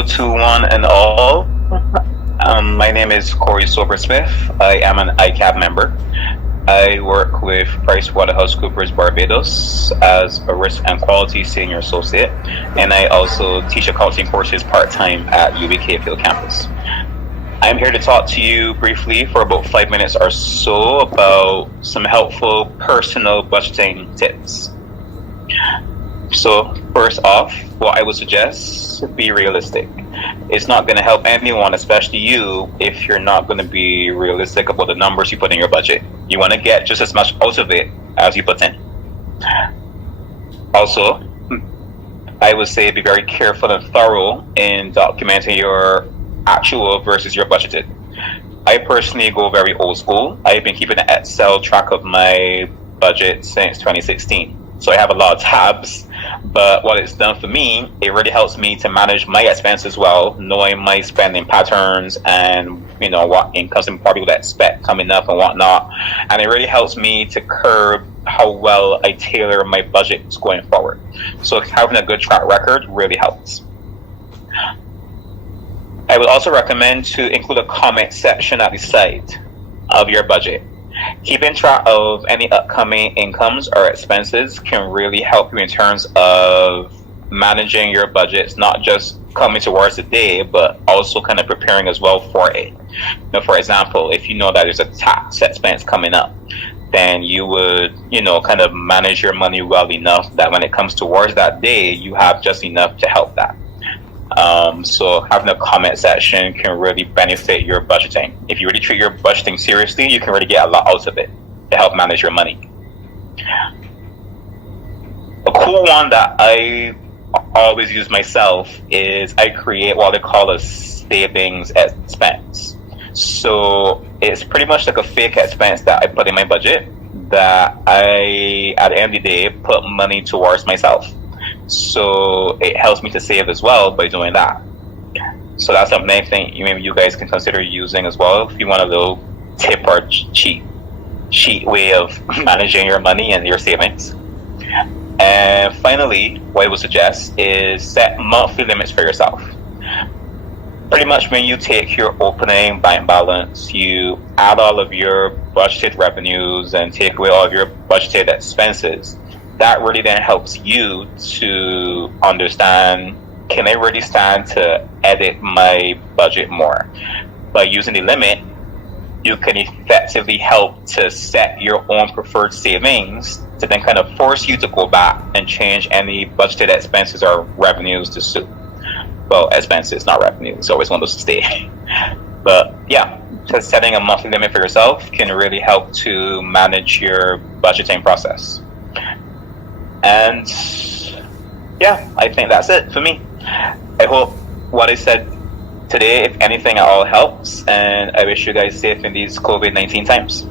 to one and all. My name is Corey Silversmith. I am an ICAB member. I work with PricewaterhouseCoopers Barbados as a risk and quality senior associate, and I also teach accounting courses part-time at UBK Field Campus. I'm here to talk to you briefly for about 5 minutes or so about some helpful personal budgeting tips. So first off, what I would suggest, be realistic. It's not going to help anyone, especially you, if you're not going to be realistic about the numbers you put in your budget. You want to get just as much out of it as you put in. Also, I would say be very careful and thorough in documenting your actual versus your budgeted. I personally go very old school. I've been keeping an Excel track of my budget since 2016. So I have a lot of tabs, but what it's done for me, it really helps me to manage my expenses well, knowing my spending patterns and what incomes and probably would expect coming up and whatnot. And it really helps me to curb how well I tailor my budgets going forward. So having a good track record really helps. I would also recommend to include a comment section at the side of your budget. Keeping track of any upcoming incomes or expenses can really help you in terms of managing your budgets, not just coming towards the day, but also kind of preparing as well for it. For example, if you know that there's a tax expense coming up, then you would, kind of manage your money well enough that when it comes towards that day, you have just enough to help that. So having a comment section can really benefit your budgeting. If you really treat your budgeting seriously, you can really get a lot out of it to help manage your money. A cool one that I always use myself is I create what I call a savings expense. So it's pretty much like a fake expense that I put in my budget that I, at the end of the day, put money towards myself. So it helps me to save as well by doing that. So that's something I think maybe you guys can consider using as well if you want a little tip or cheat way of managing your money and your savings. And finally, what I would suggest is set monthly limits for yourself. Pretty much when you take your opening bank balance, you add all of your budgeted revenues and take away all of your budgeted expenses. That really then helps you to understand, can I really stand to edit my budget more? By using the limit, you can effectively help to set your own preferred savings to then kind of force you to go back and change any budgeted expenses or revenues to suit. Well, expenses, not revenues, always want those to stay. But yeah, just setting a monthly limit for yourself can really help to manage your budgeting process. And yeah, I think that's it for me. I hope what I said today, if anything at all, helps, and I wish you guys safe in these COVID-19 times.